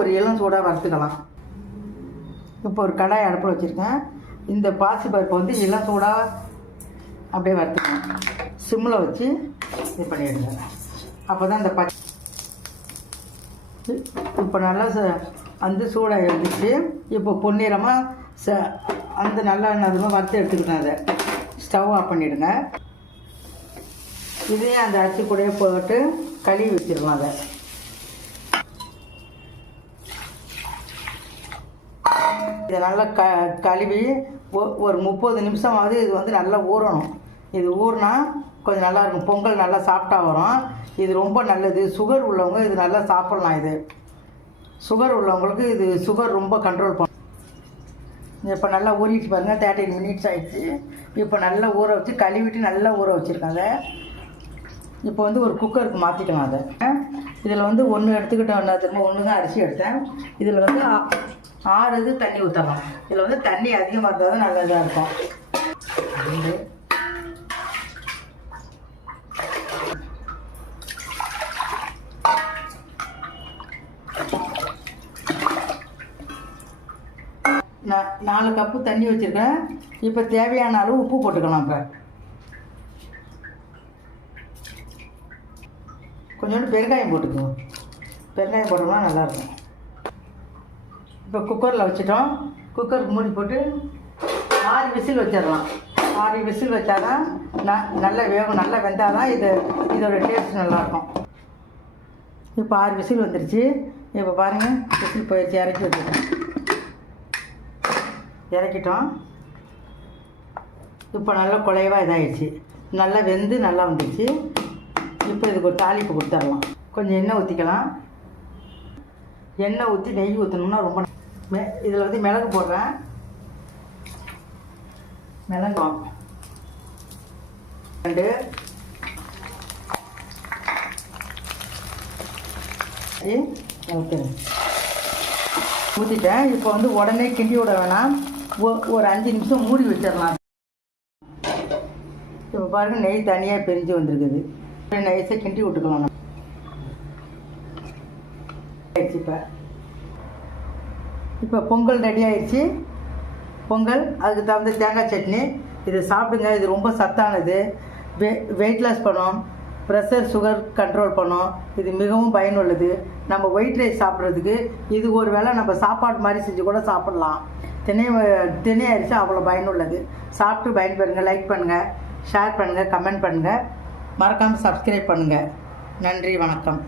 ஒரு இளம் சூடாக வறுத்துக்கலாம். இப்போ ஒரு கடாய் அடுப்பில் வச்சுருக்கேன். இந்த பாசிப்பருப்பு வந்து இளம் சூடாக அப்படியே வறுத்துக்கலாம். சிம்மில் வச்சு இது பண்ணிவிடுங்க. அப்போ தான் இந்த இப்போ நல்லா அந்த சூடாக இருந்துச்சு. இப்போ பொன்னிறமாக அந்த நல்லா நதுமாக வறுத்து எடுத்துக்கிட்டேன். அதை ஸ்டவ் ஆஃப் பண்ணிவிடுங்க. இதையும் அந்த அரிசி கூடயே போட்டு கழுவி வச்சிடலாம். அதை இதை நல்லா கழுவி ஒரு 30 நிமிஷமாவது இது வந்து நல்லா ஊறணும். இது ஊறினா கொஞ்சம் நல்லாயிருக்கும். பொங்கல் நல்லா சாஃப்டாக வரும். இது ரொம்ப நல்லது. சுகர் உள்ளவங்க இது நல்லா சாப்பிட்லாம். இது சுகர் உள்ளவங்களுக்கு இது சுகர் ரொம்ப கண்ட்ரோல் பண்ணும். இப்போ நல்லா ஊறிட்டு பாருங்கள். 13 மினிட்ஸ் ஆகிடுச்சு. இப்போ நல்லா ஊற வச்சு கழுவிட்டு நல்லா ஊற வச்சுருக்காங்க. இப்போ வந்து ஒரு குக்கருக்கு மாற்றிக்கலாம். அதை இதில் வந்து ஒன்று எடுத்துக்கிட்டோம்னா திரும்ப ஒன்று தான் அரிசி எடுத்தேன். இதில் வந்து 6 இது தண்ணி ஊற்றலாம். இதில் வந்து தண்ணி அதிகமாக இருந்தால் தான் நல்லதாக இருக்கும். நான் 4 கப்பு தண்ணி வச்சுருக்கேன். இப்போ தேவையான அளவு உப்பு போட்டுக்கலாம். இப்போ கொஞ்சோண்டு பெருங்காயம் போட்டுக்குவோம். பெருங்காயம் போட்டோம்னா நல்லாயிருக்கும். இப்போ குக்கரில் வச்சுட்டோம். குக்கருக்கு மூடி போட்டு 6 விசில் வச்சிடலாம். 6 விசில் வச்சா தான் நல்லா வேகும். நல்லா வெந்தால் தான் இதோட டேஸ்ட் நல்லாயிருக்கும். இப்போ 6 விசில் வந்துடுச்சு. இப்போ பாருங்கள், விசில் போயிடுச்சு. இறக்கி வச்சுட்டோம். இறக்கிட்டோம். இப்போ நல்லா குழைவாக இதாகிடுச்சு. நல்லா வெந்து நல்லா வந்துடுச்சு. இப்போ இதுக்கு ஒரு தாளிப்பு கொடுத்துடலாம். கொஞ்சம் எண்ணெய் ஊற்றிக்கலாம். எண்ணெய் ஊற்றி நெய் ஊற்றணும்னா ரொம்ப இதில் வந்து மிளகு போடுறேன். மிளகு 2 ஊற்றிட்டேன். இப்போ வந்து உடனே கிண்டி விட வேணாம். ஒரு 5 நிமிஷம் மூடி வச்சிடலாம். இப்போ பாருங்கள், நெய் தனியாக பிரிஞ்சு வந்துருக்குது. நெய்ஸை கிண்டி விட்டுக்கலாம். இப்போ பொங்கல் ரெடி ஆயிடுச்சு. பொங்கல் அதுக்கு தகுந்த தேங்காய் சட்னி. இது சாப்பிடுங்க. இது ரொம்ப சத்தானது. வெயிட் லாஸ் பண்ணும். ப்ரெஷர் சுகர் கண்ட்ரோல் பண்ணும். இது மிகவும் பயனுள்ளது. நம்ம ஒயிட் ரைஸ் சாப்பிட்றதுக்கு இது ஒரு வேளை நம்ம சாப்பாடு மாதிரி செஞ்சு கூட சாப்பிட்லாம். தினை அரிசி அவ்வளோ பயனுள்ளது. சாப்பிட்டு பயன்பெறுங்க. லைக் பண்ணுங்கள், ஷேர் பண்ணுங்கள், கமெண்ட் பண்ணுங்கள். மறக்காமல் சப்ஸ்கிரைப் பண்ணுங்கள். நன்றி, வணக்கம்.